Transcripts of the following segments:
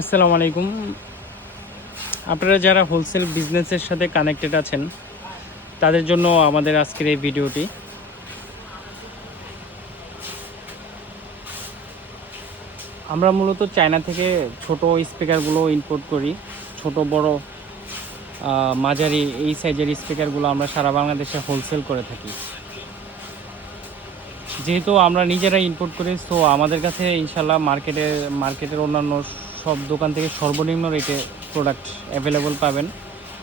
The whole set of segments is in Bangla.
আসসালামু আলাইকুম। আপনারা যারা হোলসেল বিজনেসের সাথে কানেক্টেড আছেন তাদের জন্য আমাদের আজকের এই ভিডিওটি। আমরা মূলত চায়না থেকে ছোট স্পিকারগুলো ইম্পোর্ট করি। ছোট বড় মাঝারি এই সাইজের স্পিকারগুলো আমরা সারা বাংলাদেশে হোলসেল করে থাকি। যেহেতু আমরা নিজেরাই ইম্পোর্ট করি, তো আমাদের কাছে ইনশাল্লাহ মার্কেটের অন্যান্য সব দোকান থেকে সর্বনিম্ন রেটে প্রোডাক্ট অ্যাভেলেবল পাবেন।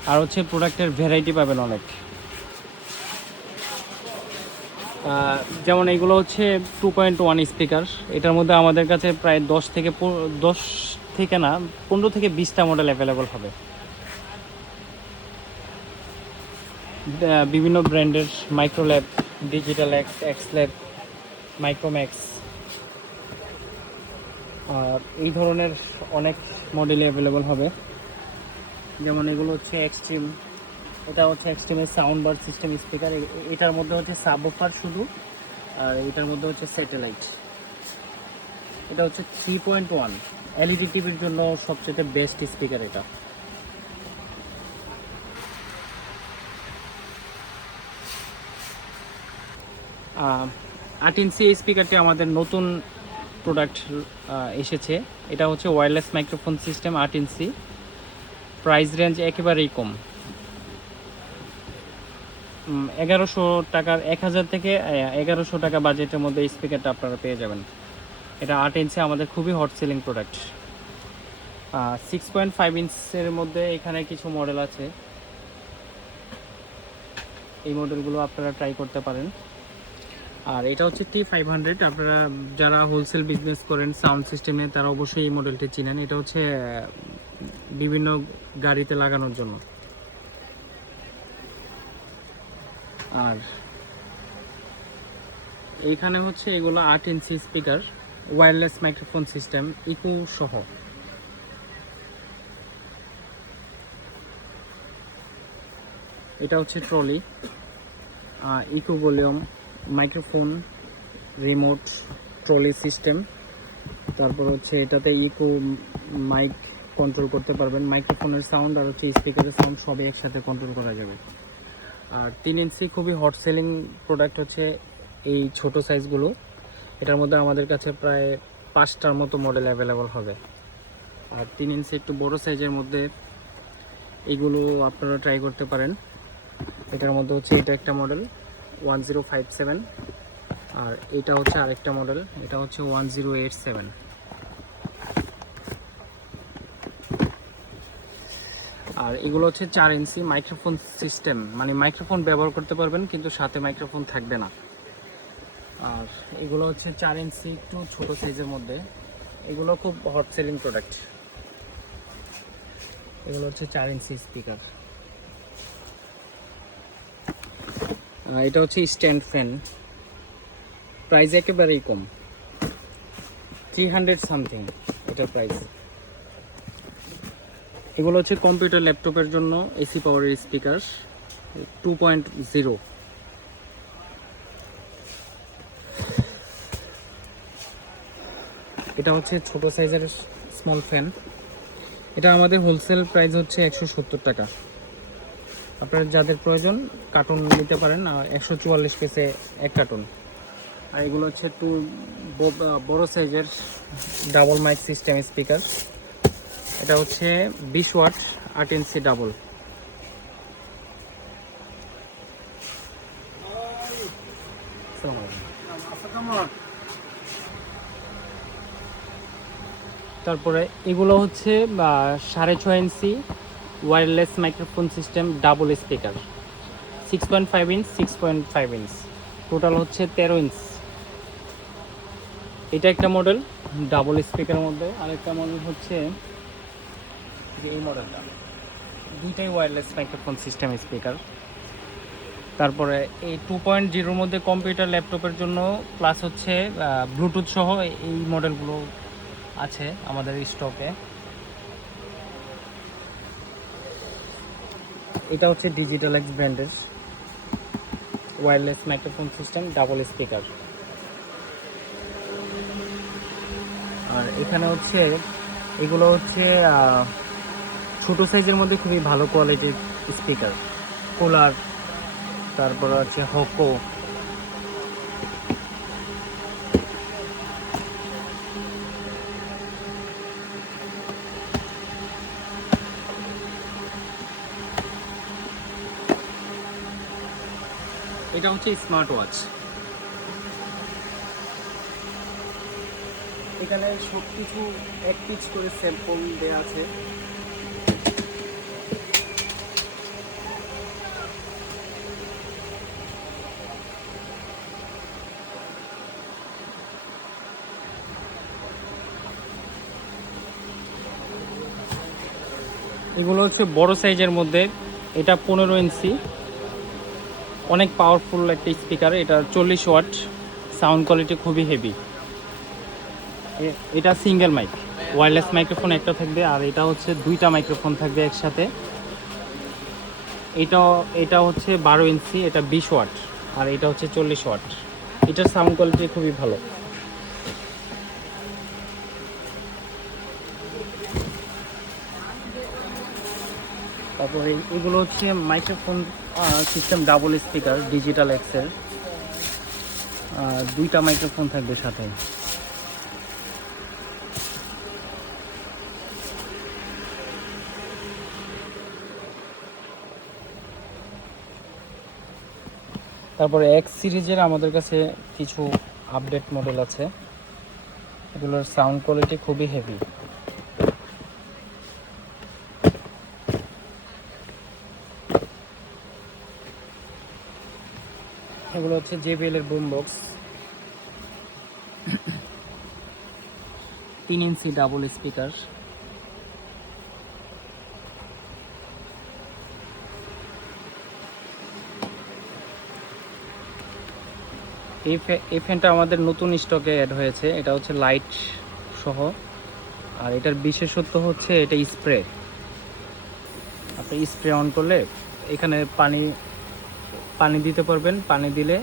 আর হচ্ছে প্রোডাক্টের ভ্যারাইটি পাবেন অনেক। যেমন এইগুলো হচ্ছে 2.1 স্পিকার। এটার মধ্যে আমাদের কাছে প্রায় 10 থেকে না 15 থেকে 20টা মডেল অ্যাভেলেবল হবে। বিভিন্ন ব্র্যান্ডের মাইক্রোল্যাব, ডিজিটাল এক্স, এক্সল্যাব, মাইক্রোম্যাক্স, আর এই ধরনের অনেক মডেলই অ্যাভেলেবল হবে। যেমন এগুলো হচ্ছে এক্সট্রিম, এটা হচ্ছে এক্সট্রিমের সাউন্ড বার সিস্টেম স্পিকার। এটার মধ্যে হচ্ছে সাবওুফার শুধু, আর এটার মধ্যে হচ্ছে স্যাটেলাইট। এটা হচ্ছে 3.1 এলইডি টিভির জন্য সবচেয়ে বেস্ট স্পিকার এটা। আহ, 8 ইঞ্চি এই স্পিকারটি আমাদের নতুন প্রোডাক্ট এসেছে। এটা হচ্ছে ওয়্যারলেস মাইক্রোফোন সিস্টেম 8 ইঞ্চি। প্রাইস রেঞ্জ একেবারেই কম, 1100 টাকার, 1000 থেকে 1100 টাকা বাজেটের মধ্যে এই স্পিকারটা আপনারা পেয়ে যাবেন। এটা 8 ইঞ্চি আমাদের খুবই হট সেলিং প্রোডাক্ট। 6.5 ইঞ্চের মধ্যে এখানে কিছু মডেল আছে, এই মডেলগুলো আপনারা ট্রাই করতে পারেন। আর এটা হচ্ছে T500। আপনারা যারা হোলসেল বিজনেস করেন সাউন্ড সিস্টেমে তারা অবশ্যই এই মডেলটি চিনেন। এটা হচ্ছে বিভিন্ন গাড়িতে লাগানোর জন্য। আর এইখানে হচ্ছে এগুলো 8 ইঞ্চি speaker, wireless microphone system echo সহ। এটা হচ্ছে trolley, echo volume, microphone, remote, trolley system. তারপর হচ্ছে এটাতে ইকো মাইক কন্ট্রোল করতে পারবেন, মাইক্রোফোনের সাউন্ড আর হচ্ছে স্পিকারের সাউন্ড সবই একসাথে কন্ট্রোল করা যাবে। আর 3 ইঞ্চি খুবই হট সেলিং প্রোডাক্ট হচ্ছে এই ছোট সাইজগুলো। এটার মধ্যে আমাদের কাছে প্রায় 5টার মতো মডেল অ্যাভেলেবল হবে। আর 3 ইঞ্চি একটু বড় সাইজের মধ্যে এগুলো আপনারা ট্রাই করতে পারেন। এটার মধ্যে হচ্ছে এটা একটা মডেল 1057, আর এটা হচ্ছে আরেকটা মডেল, এটা হচ্ছে 1087। আর এগুলো হচ্ছে 4 ইঞ্চি মাইক্রোফোন সিস্টেম, মানে মাইক্রোফোন ব্যবহার করতে পারবেন কিন্তু সাথে মাইক্রোফোন থাকবে না। আর এগুলো হচ্ছে 4 ইঞ্চি একটু ছোট সাইজের মধ্যে, এগুলো খুব হট সেলিং প্রোডাক্ট। এগুলো হচ্ছে 4 ইঞ্চি স্পিকার। এটা হচ্ছে স্ট্যান্ড ফ্যান, প্রাইস একেবারেই কম, 300 সামথিং এটার প্রাইস। এগুলো হচ্ছে কম্পিউটার ল্যাপটপের জন্য এসি পাওয়ারের স্পিকার 2.0। এটা হচ্ছে ছোট সাইজের স্মল ফ্যান। এটা আমাদের হোলসেল প্রাইস হচ্ছে 170 টাকা। আপনার যাদের প্রয়োজন কার্টুন নিতে পারেন, 144 পিসে এক কার্টুন। আর এগুলো হচ্ছে একটু বড় সাইজের ডাবল মাইক সিস্টেম স্পিকার। এটা হচ্ছে 20 ওয়াট 8 ইঞ্চি ডাবল। তারপরে এগুলো হচ্ছে 6.5 inch wireless microphone system double speaker, 6.5 inch 6.5 inch, total হচ্ছে 13 ইঞ্চ। এটা একটা মডেল ডাবল স্পিকারের মধ্যে। আরেকটা মডেল হচ্ছে যে এই মডেলটা, দুইটাই ওয়্যারলেস মাইক্রোফোন সিস্টেম স্পিকার। তারপরে এই 2.0 মধ্যে কম্পিউটার ল্যাপটপের জন্য প্লাস হচ্ছে ব্লুটুথ সহ এই মডেলগুলো আছে আমাদের স্টকে। এটা হচ্ছে ডিজিটাল এক্স ব্র্যান্ডের wireless microphone system double speaker. আর এখানে হচ্ছে এগুলো হচ্ছে ছোট সাইজের মধ্যে খুবই ভালো কোয়ালিটির স্পিকার, কুলার, তারপর হচ্ছে হকো। এটা হচ্ছে স্মার্ট ওয়াচ। এখানে সবকিছু এক পিস করে স্যাম্পল দেওয়া আছে। এগুলো হচ্ছে বড় সাইজের মধ্যে, এটা 15 ইঞ্চি, অনেক পাওয়ারফুল একটা স্পিকার। এটা 40 ওয়াট, সাউন্ড কোয়ালিটি খুবই হেভি। এটা সিঙ্গেল মাইক, ওয়্যারলেস মাইক্রোফোন একটা থাকবে, আর এটা হচ্ছে দুইটা মাইক্রোফোন থাকবে একসাথে। এটা হচ্ছে 12 ইঞ্চি, এটা 20 ওয়াট, আর এটা হচ্ছে 40 ওয়াট। এটার সাউন্ড কোয়ালিটি খুবই ভালো। তারপরে এগুলো হচ্ছে microphone system, double speaker, digital এক্সের, দুইটা মাইক্রোফোন থাকবে সাথে। তারপরে এক্স সিরিজের আমাদের কাছে কিছু আপডেট মডেল আছে, এগুলোর সাউন্ড কোয়ালিটি খুবই হেভি। এগুলো হচ্ছে JBL এর বুম বক্স, 3 ইঞ্চি ডাবল স্পিকার। এই ফ্যানটা আমাদের নতুন স্টকে অ্যাড হয়েছে, এটা হচ্ছে লাইট সহ, আর এটার বিশেষত্ব হচ্ছে এটা স্প্রে। আপনি স্প্রে অন করলে এখানে পানি দিতে পারবেন, পানি দিলে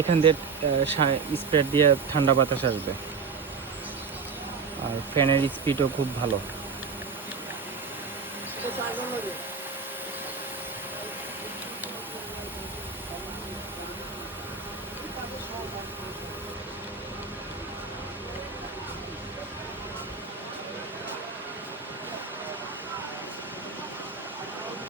এখান দিয়ে স্প্রে দিয়ে ঠান্ডা বাতাস আসবে, আর ফ্যানের স্পিডও খুব ভালো।